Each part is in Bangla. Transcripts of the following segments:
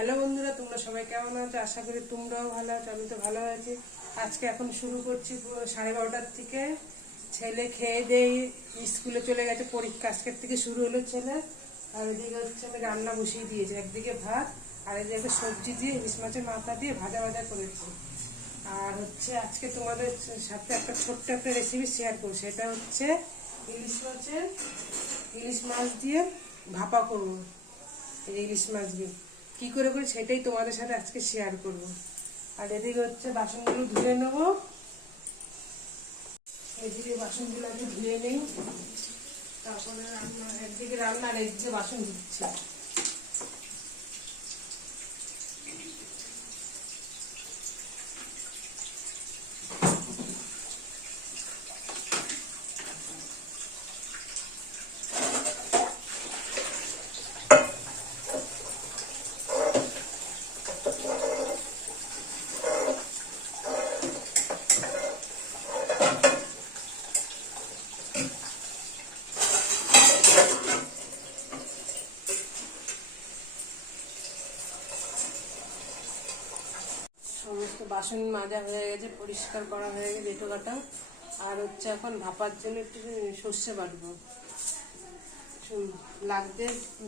হ্যালো বন্ধুরা, তোমরা সবাই কেমন আছো? আশা করি তোমরাও ভালো আছো, আমি তো ভালো আছি। আজকে এখন শুরু করছি সাড়ে বারোটার থেকে ছেলে খেয়ে দেই স্কুলে চলে গেছে, পরীক্ষা আজকের থেকে শুরু হলো ছেলে। আর এদিকে হচ্ছে আমি রান্না বসিয়ে দিয়েছি, একদিকে ভাত, আর এদিকে সবজি দিয়ে, ইলিশ মাছের মাথা দিয়ে ভাজা ভাজা করেছি। আর হচ্ছে আজকে তোমাদের সাথে একটা ছোট্ট একটা রেসিপি শেয়ার করব, সেটা হচ্ছে ইলিশ মাছের, ইলিশ মাছ দিয়ে ভাপা করব। এই ইলিশ মাছ দিয়ে। কী করে করি সেটাই তোমাদের সাথে আজকে শেয়ার করব। আর এদিকে হচ্ছে বাসনগুলো ধুয়ে নেব। এদিকে বাসনগুলো আমি ধুয়ে নিই। তারপরে রান্না একদিকে রান্না আর একদিকে বাসন ধুচ্ছে। বাসন মাজা হয়ে গেছে, পরিষ্কার করা হয়ে গেছে এটো কাটা আর হচ্ছে এখন ভাপার জন্য একটু সর্ষে বাটবো। লাগতে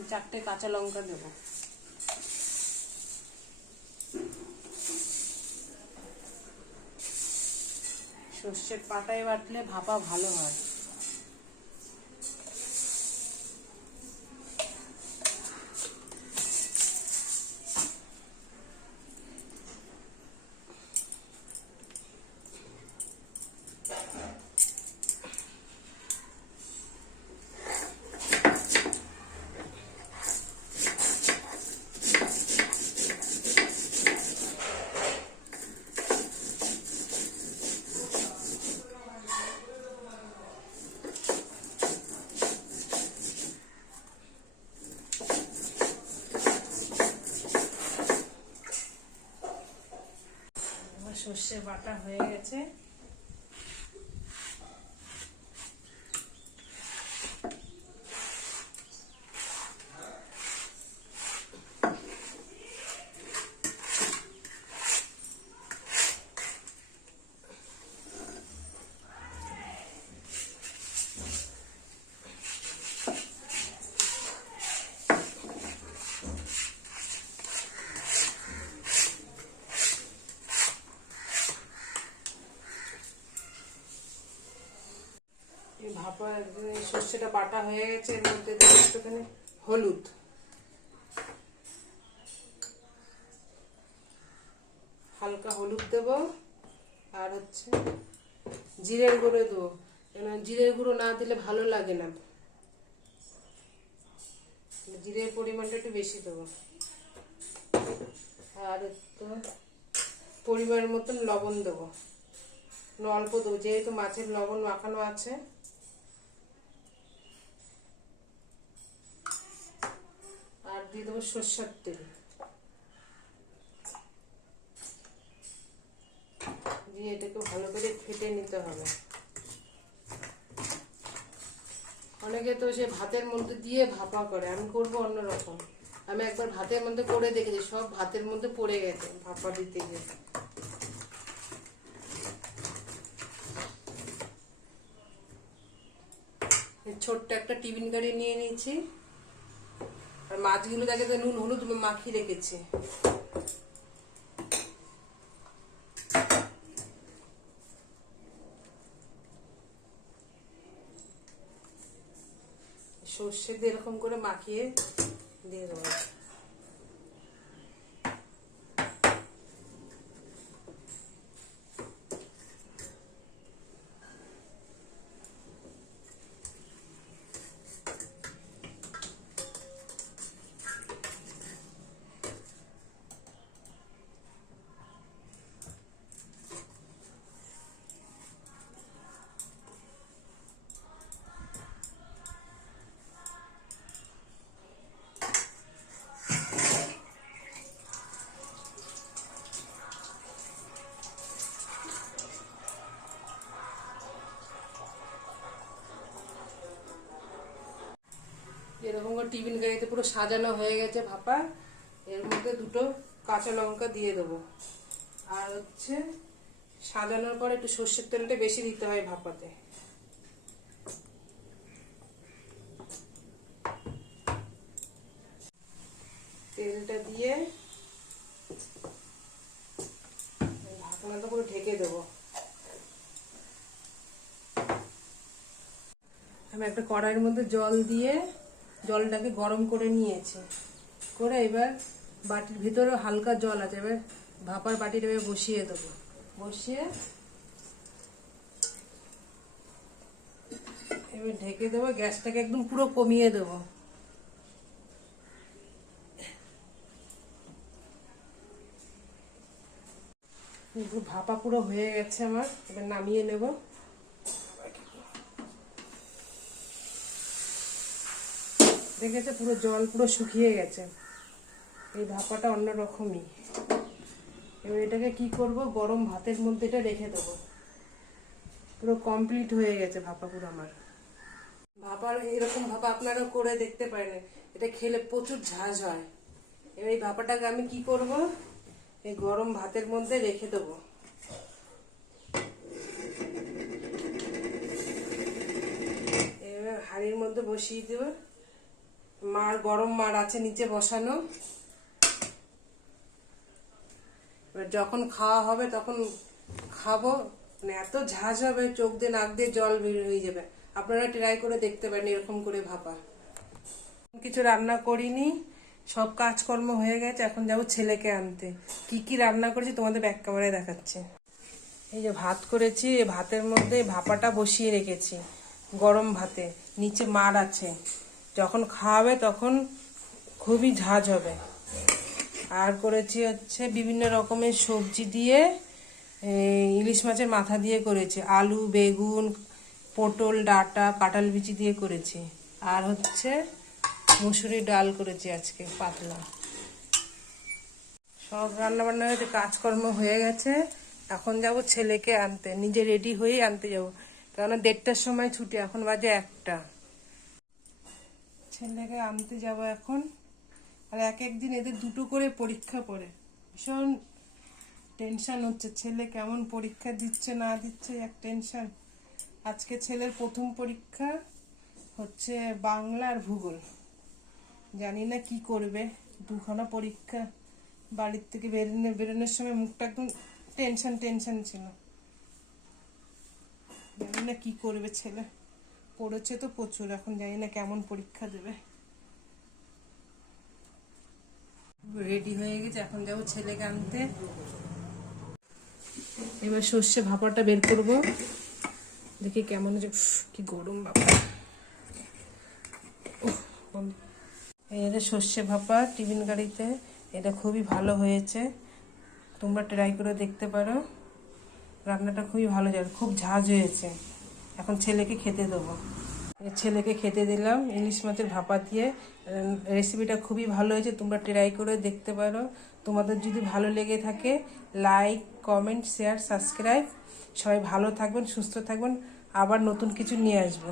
চারটে কাঁচা লঙ্কা দেবো। সর্ষের পাটায় বাটলে ভাপা ভালো হয় আমার সর্ষে বাটা হয়ে গেছে। এই সর্ষেটা বাটা হয়ে গেছে, এর মধ্যে একটুখানি হলুদ। হালকা হলুদ দেব, আর হচ্ছে জিরের গুঁড়ো দেবো। কেন জিরের গুঁড়ো না দিলে ভালো লাগে না। জিরের পরিমাণটা একটু বেশি দেবো। আর একটু পরিমাণ মতন লবণ দেবো। অল্প দেবো, যেহেতু মাছের লবণ মাখানো আছে। দিয়ে দেবো সর্ষের তেল। দিয়ে এটাকে ভালো করে ফেটে নিতে হবে। অনেকে তো সে ভাতের মধ্যে দিয়ে ভাপা করে, আমি করব অন্যরকম। আমি একবার ভাতের মধ্যে করে দেখেছি, সব ভাতের মধ্যে পড়ে গেছে ভাপা দিতে গিয়ে। ছোট্ট একটা টিফিন গাড়ি নিয়ে নিয়েছি। মাছগুলো দেখে তো নুন হলুদ মাখিয়ে রেখেছে। সর্ষে দিয়ে এরকম করে মাখিয়ে দিয়ে দেবো। এরকম করে টিফিন গাড়িতে পুরো সাজানো হয়ে গেছে ভাপা। এর মধ্যে দুটো কাঁচা লঙ্কা দিয়ে দেবো। আর হচ্ছে সাজানোর পর একটু সর্ষের তেলটা বেশি দিতে হয় ভাপাতে। তেলটা দিয়ে ঢাকনাটা পুরো ঢেকে দেবো। আমি একটা কড়াইয়ের মধ্যে জল দিয়ে জলটাকে গরম করে নিয়েছে। করে এবার বাটির ভিতরে হালকা জল আছে, এবার ভাপার বাটিটা এবার বসিয়ে দেবো। বসিয়ে এবার ঢেকে দেবো, গ্যাসটাকে একদম পুরো কমিয়ে দেবো। ভাপা পুরো হয়ে গেছে আমার, এবার নামিয়ে নেব। দেখেছে? পুরো জল পুরো শুকিয়ে গেছে। এই ভাপাটা অন্যরকমই। এবার এটাকে কি করব? গরম ভাতের মধ্যে এটা রেখে দেবো। পুরো কমপ্লিট হয়ে গেছে ভাপা পুরো আমার। ভাপার এরকম ভাপা আপনারা করে দেখতে পারেন। এটা খেলে প্রচুর ঝাঁঝ হয়। এবার এই ভাপাটাকে আমি কি করব? এই গরম ভাতের মধ্যে রেখে দেবো। এবার হাঁড়ির মধ্যে বসিয়ে দেবো। মার, গরম মার আছে নিচে বসানো। এবার যখন খাওয়া হবে, তখন খাব। মানে এত ঝাঁঝ হবে, চোখ দিয়ে নাক দিয়ে জল বের হয়ে যাবে। আপনারা ট্রাই করে দেখতে পারেন, এরকম করে ভাপা। কিছু রান্না করিনি, সব কাজকর্ম হয়ে গেছে, এখন যাব ছেলেকে আনতে। কি কি রান্না করেছি তোমাদের ব্যাক ক্যামেরায় দেখাচ্ছে। এই যে ভাত করেছি ভাতের মধ্যে ভাপাটা বসিয়ে রেখেছি, গরম ভাতে। নিচে মার আছে। যখন খাওয়াবে তখন খুবই ঝাঁঝ হবে। আর করেছি হচ্ছে বিভিন্ন রকমের সবজি দিয়ে ইলিশ মাছের মাথা দিয়ে করেছি। আলু, বেগুন, পটল, ডাটা, কাঁঠাল বিচি দিয়ে করেছি। আর হচ্ছে মুসুরি ডাল করেছি আজকে, পাতলা। সব রান্না বান্না হয়েছে কাজকর্ম হয়ে গেছে। এখন যাব ছেলেকে আনতে, নিজে রেডি হয়ে আনতে যাব। কেননা দেড়টার সময় ছুটি, এখন বাজে একটা। ছেলেকে আনতে যাব এখন। আর এক একদিন এদের দুটো করে পরীক্ষা পড়ে। ভীষণ টেনশান হচ্ছে। ছেলে কেমন পরীক্ষা দিচ্ছে, না দিচ্ছে, এক টেনশান আজকে ছেলের প্রথম পরীক্ষা হচ্ছে বাংলা আর ভূগোল। জানি না কি করবে। দুখানা পরীক্ষা বাড়ির থেকে বেরোনো, বেরোনোর সময় মুখটা একদম টেনশন টেনশন ছিল। জানি না কি করবে ছেলে। পড়েছে তো প্রচুর এখন জানি না কেমন পরীক্ষা দেবে। রেডি হয়ে গেছে এখন যাব ছেলেকে আনতে এবার সর্ষে ভাপাটা বের করব। দেখি কেমন হচ্ছে কি গরম উফ, এই সর্ষে ভাপা টিফিন গাড়িতে এটা খুবই ভালো হয়েছে। তোমরা ট্রাই করে দেখতে পারো। রান্নাটা খুবই ভালো যাবে খুব ঝাঁজ হয়েছে। এখন ছেলেকে খেতে দেবো। ছেলেকে খেতে দিলাম, ইলিশ মাছের ভাপা দিয়ে। রেসিপিটা খুবই ভালো হয়েছে, তোমরা ট্রাই করে দেখতে পারো। তোমাদের যদি ভালো লেগে থাকে লাইক কমেন্ট শেয়ার সাবস্ক্রাইব সবাই ভালো থাকবেন, সুস্থ থাকবেন। আবার নতুন কিছু নিয়ে আসব।